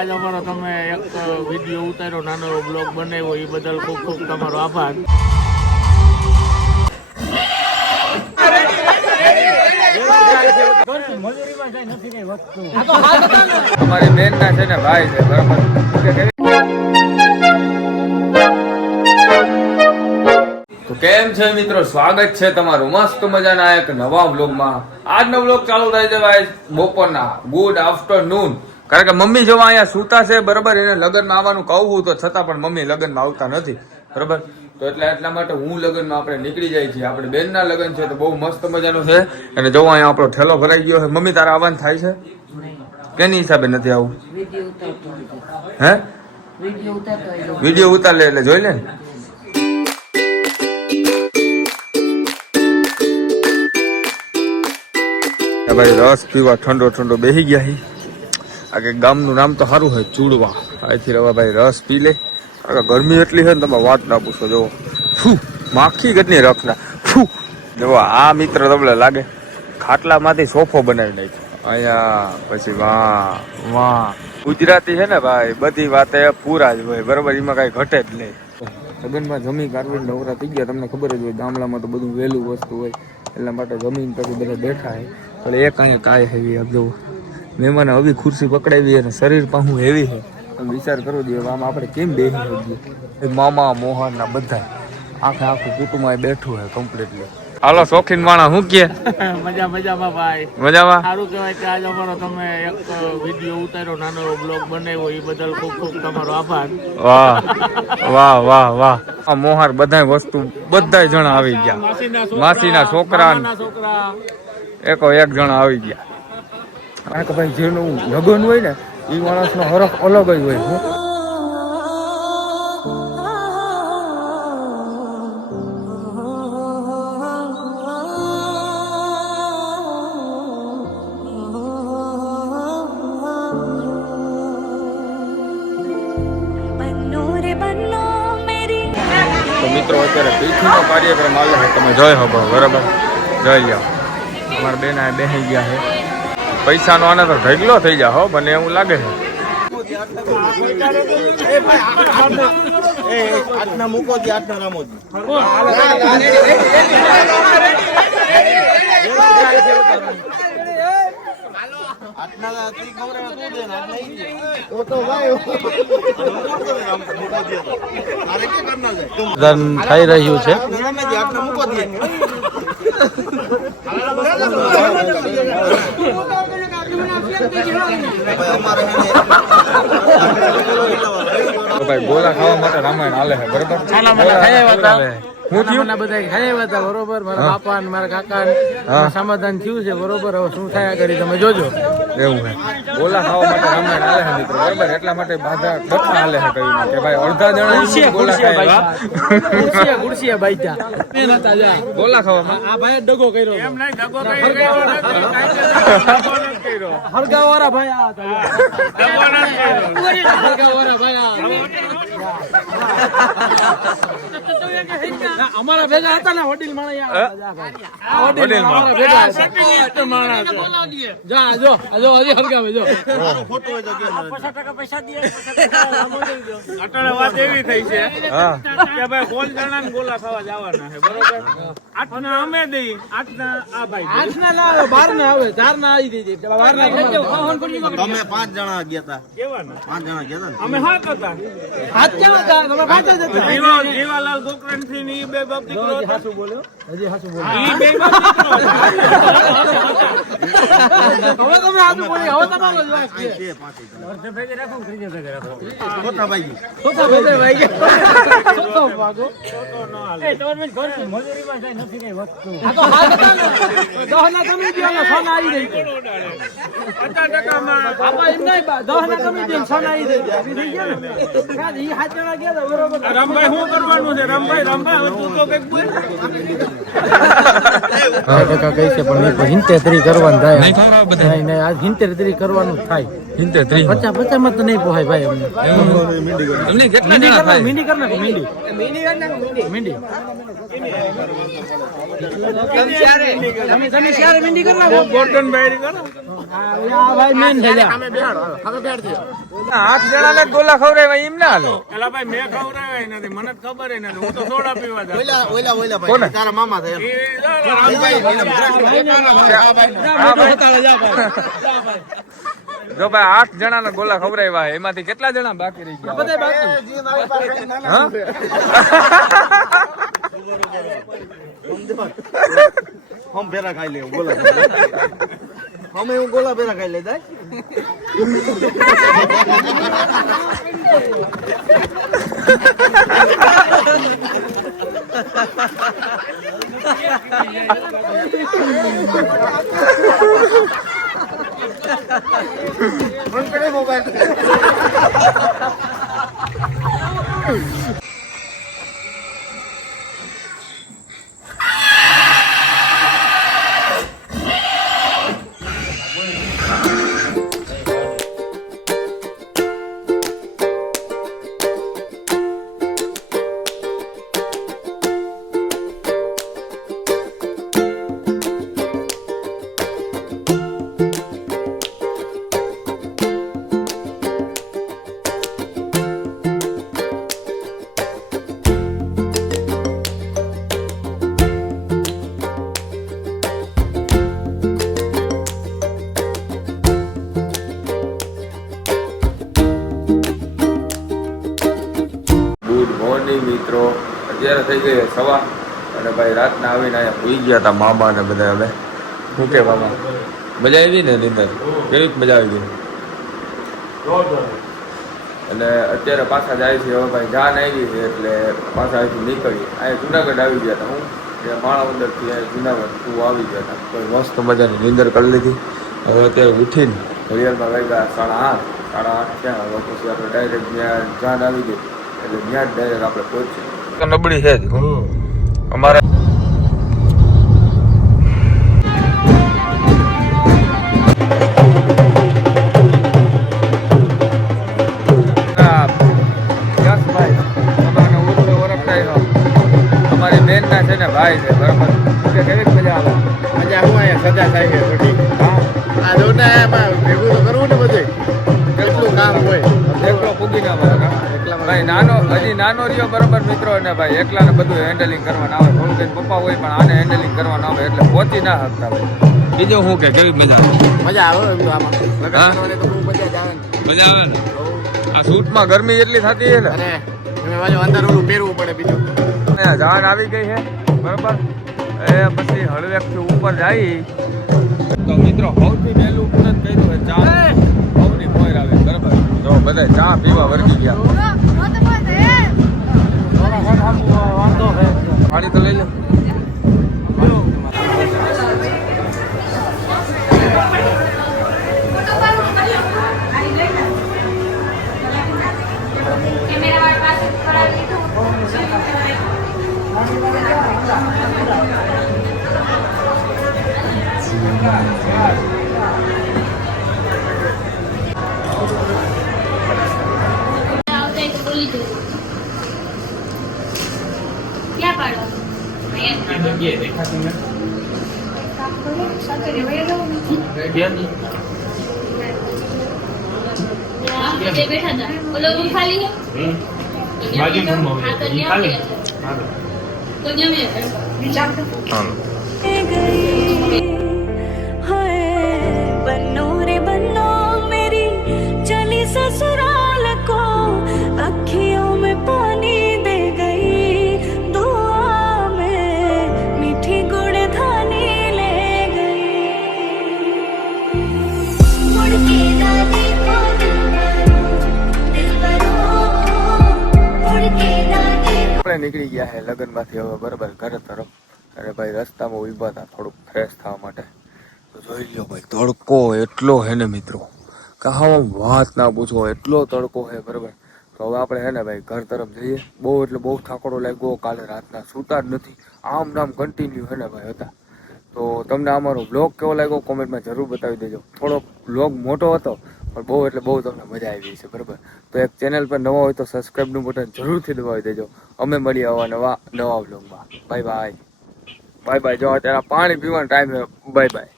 આજ અમારો તમે એક વિડીયો ઉતાર્યો, નાનો બ્લોગ બનાવ્યો, એ બદલ ખૂબ ખૂબ તમારો આભાર. અમારી બેન ના છે ને ભાઈ છે, બરાબર. તો કેમ છે મિત્રો, સ્વાગત છે તમારું મસ્ત મજાના એક નવા વ્લોગમાં. આજનો વ્લોગ ચાલુ થાય છે ભાઈ બપોરના. Good afternoon. કારણ કે મમ્મી જોવા અહીંયા સૂતા છે, બરાબર. એને લગ્નમાં આવવાનું કહું તો છતાં પણ મમ્મી લગ્નમાં આવતા નથી, બરાબર. તો એટલા માટે હું લગ્નમાં આપણે નીકળી જાય છીએ. આપણે બેનના લગ્ન છે તો બહુ મસ્ત મજાનું છે. અને જોવા અહીંયા આપણો ઠેલો ભરાઈ ગયો છે. મમ્મી તારા આવવાનું થાય છે? કેની હિસાબે નથી આવું? હે વિડીયો ઉતાર લે એટલે જોઈ લે ને. ભાઈ રસ પીવા ઠંડો બેસી ગયા છે. આ કે ગામનું નામ તો સારું હોય, ચૂડવા. અહીંથી રવા ભાઈ રસ પી લે. ગરમી એટલી છે ને તમે વાત ના પૂછો. જો માખી કેટલી રખના. જો આ મિત્ર તમને લાગે ખાટલામાંથી સોફો બનાવી નાખ્યો અહીંયા. પછી વાહ ગુજરાતી છે ને ભાઈ, બધી વાતે પૂરા જ હોય, બરોબર. એમાં કઈ ઘટે જ નહીં. લગ્નમાં જમી કાઢવીને નવરા થઈ ગયા. તમને ખબર જ હોય ગામડામાં તો બધું વહેલું વસ્તુ હોય, એટલા માટે જમીન પછી બધા બેઠા છે. એટલે એક અહીંયા કાંઈ હેવી આપજો મહેમાને હવે ખુરશી પકડાવી અને શરીર પાછું હેવી છે. વિચાર કરવો જોઈએ આમ આપણે કેમ બેસી શકીએ. મામા મોહન ના બધા આખું કુટુંબ બેઠું છે કમ્પ્લીટલી. હાલો શોખીન માણસ શું કે? મજામાં ભાઈ, મજામાં. સારું કહેવાય કે આજ અમારો તમે એક વિડીયો ઉતાર્યો, નાનો બ્લોગ બનાવ્યો, એ બદલ ખૂબ ખૂબ તમારો આભાર. વાહ મોહાર બધા વસ્તુ બધા જણા આવી ગયા. માસીના છોકરા એક જણા આવી ગયા. કારણ કે ભાઈ જેનું લગ્ન હોય ને એ માણસનો હરખ અલગ જ હોય. તો મિત્રો અત્યારે પીઠીનો કાર્યક્રમ આવે છે, તમે જોઈ શકો, બરાબર. જોઈ લો અમારા બેન આ બેસી ગયા છે. પૈસાનો આને તો ઢગલો થઈ જાય હો, મને એવું લાગે છે. થઈ રહ્યું છે. ભાઈ ગોલા ખાવા માટે રામાયણ હાલે છે, બરોબર. હું થયું બધા ખાયા હતા, બરોબર. મારા બાપા ને મારા કાકા સમાધાન થયું છે, બરોબર. હવે શું થયા કરી તમે જોજો. એવું છે, ગોલા ખાવા માટે રામાયણ હાલે છે મિત્રો, બરોબર. એટલા માટે બાધા કથા હાલે છે કહ્યું કે ભાઈ અડધા જણા ગોલા ખાય. ગુડસિયા બાઈતા ગોલા ખાવામાં આ ભાઈ દગો કર્યો. એમ નહીં, દગો કર્યો હરગાવાળા ભાઈ આ હરગાવાળા ભાઈ અમારા ભેગા હતા ને વડીલ માણસ. પૈસા દે. વાત એવી થઈ છે કે ભાઈ 16 જણા ને ગોલા ખાવા જવાના છે, બરોબર. 8 ના અમે દઈ, 8 ના આ ભાઈ 8 ના લાવે, 12 ના આવે, 4 ના આવી દઈ. 12 ના તમે 5 જણા ગયા હતા. કેવાના 5 જણા ગયા હતા. અમે 7 હતા. 7 કેવા હતા? તમે 5 જ હતા. જીવાલાલ ગોકરણ થી ની બે બાપ દીકરો હાસુ બોલ્યો. હજી હાસુ બોલ્યો. ઈ બે બાપ દીકરો. હવે તમે હાસુ બોલ્યો. હવે તમારો જવાબ છે. વર્ષે ભેગે રાખો, ત્રીજે ભેગે રાખો. છોટા ભાઈ છોટો ભાગો છોટો ન હાલે. એ તમારે ઘર મજૂરી માં જાય નથી કઈ વસ્તુ. આ તો હાલ હતા ને 10 ના કમી દે અને 6 ના આવી રહી. 50% માં આપા એમ નહીં 10 ના કમી દે 6 ના આવી રહી. થઈ ગયા ને કાદ ઈ હાથ જણા ગયા તો બરોબર. રામભાઈ શું કરવાનું છે? રામભાઈ હવે તું તો કઈક બોલ. હા ટકા કઈ છે પણ મેં 73 કરવાનું થાય. નહીં આજ 73 કરવાનું થાય. 73 50 માં તો નહીં પોહાય ભાઈ. અમને કેટલા જણા થાય? મીંડી કર નાખો. મીંડી તમે શિયારે મીંડી કર નાખો. ગોલ્ડન બાયરી કરો. આ ભાઈ મેન છે જા. 8 જણાને ગોલા ખવડાવ્યા એમ ના હાલો. એલા ભાઈ મેં ખવડાવ્યા નથી, મને જ ખબર નથી, હું તો સોડા પીવા જાઉં. કોને? તારા મામા થયા જો ભાઈ 8 જણાના ગોલા ખવડાવ્યા એમાંથી કેટલા જણા બાકી રહી ગયા? બધા બાકી. હા? હમ ભેરા ખાઈ લે ગોલા અમે હું ગોલા ભેરા ખાઈ લેતા મિત્રો અત્યારે થઈ ગઈ સવા અને ભાઈ રાતના આવીને અહીંયા સુઈ ગયા હતા મામા ને બધા. હવે શું કે મામા મજા આવી ને નિંદર? કેવી મજા આવી ગઈ? અને અત્યારે પાછા જાય છે. હવે ભાઈ જાન આવી છે એટલે પાછા અહીંથી નીકળી અહીંયા જુનાગઢ આવી ગયા હતા. હું માણાવદરથી અહીંયા જુનાગઢ તું આવી ગયા હતા. કોઈ મસ્ત મજાની નીંદર કરી લીધી. હવે અત્યારે ઉઠીને ઘડિયાળમાં વાગ્યા 8:30 થયા. હવે પછી આપણે ડાયરેક્ટ ત્યાં જાન આવી ગઈ એટલે ત્યાં જ ડાયરેક્ટ આપણે પહોંચીએ. નબળી છે જ અમારે. અમારી બેન ના છે ને ભાઈ છે બરાબર. કેવી મજા આવે? મજા હું અહીંયા સજા થાય છે ખોટી. આ જો ને એમાં ભેગું તો કરવું ને બધું કેટલું કામ હોય. એકલો પૂગી ના મળે ભાઈ. નાનો હજી નાનો રહ્યો બરોબર મિત્રો ને ભાઈ એકલાને બધું હેન્ડલિંગ કરવાનું આવે. થોડું કંઈ પપ્પા હોય પણ આને હેન્ડલિંગ કરવાનું આવે એટલે પહોંચી ના શકતા ભાઈ. બીજું શું કે કેવી મજા આવે? મજા આવે એમ તો આમાં લગ્ન કરવાની તો બહુ મજા જ આવે ને. મજા આવે ને? આ શૂટમાં ગરમી એટલી થતી છે ને. અને એમાં પાછું અંદર ઓલું પહેરવું પડે બીજું. જાન આવી ગઈ છે બરોબર. એ પછી હળવેકથી ઉપર જાય તો મિત્રો સૌથી પહેલું પૂરત કર્યું હોય ચા. સૌની મોર આવે બરોબર. જો બધા ચા પીવા વર્ગી ગયા. પાણી તો લઈ લો. क्या पाड़ो ये देखा तुमने बैठा था वो लोग खाली है बाजू में खाली तो बन्नो रे बन्नो मेरी चली ससुराल को अखियों में पानी दे गई दुआ में मीठी गुड़ धानी ले गई मुड़ के दादी को दिल આપણે નીકળી ગયા છે લગ્નમાંથી હવે બરાબર ઘર તરફ. અને ભાઈ રસ્તામાં ઊભા હતા થોડુંક ફ્રેશ થવા માટે. તો જોઈ લ્યો ભાઈ તડકો એટલો હે ને મિત્રો કે હા વાત ના પૂછો એટલો તડકો હે બરાબર. તો હવે આપણે હે ને ભાઈ ઘર તરફ જઈએ. બહુ એટલે બહુ થાકડો લાગ્યો. કાલે રાતના સૂતા જ નથી. આમ નામ કન્ટિન્યુ હે ને ભાઈ હતા. તો તમને અમારો બ્લોગ કેવો લાગ્યો કોમેન્ટમાં જરૂર બતાવી દેજો. થોડો બ્લોગ મોટો હતો પણ બહુ એટલે બહુ તમને મજા આવી છે બરાબર. તો એક ચેનલ પર નવા હોય તો સબસ્ક્રાઈબનું બટન જરૂરથી દબાવી દેજો. અમે મળીએ આવા નવા બ્લોગમાં. Bye bye. Bye bye. જો અત્યારે પાણી પીવાનો ટાઈમ છે. Bye bye.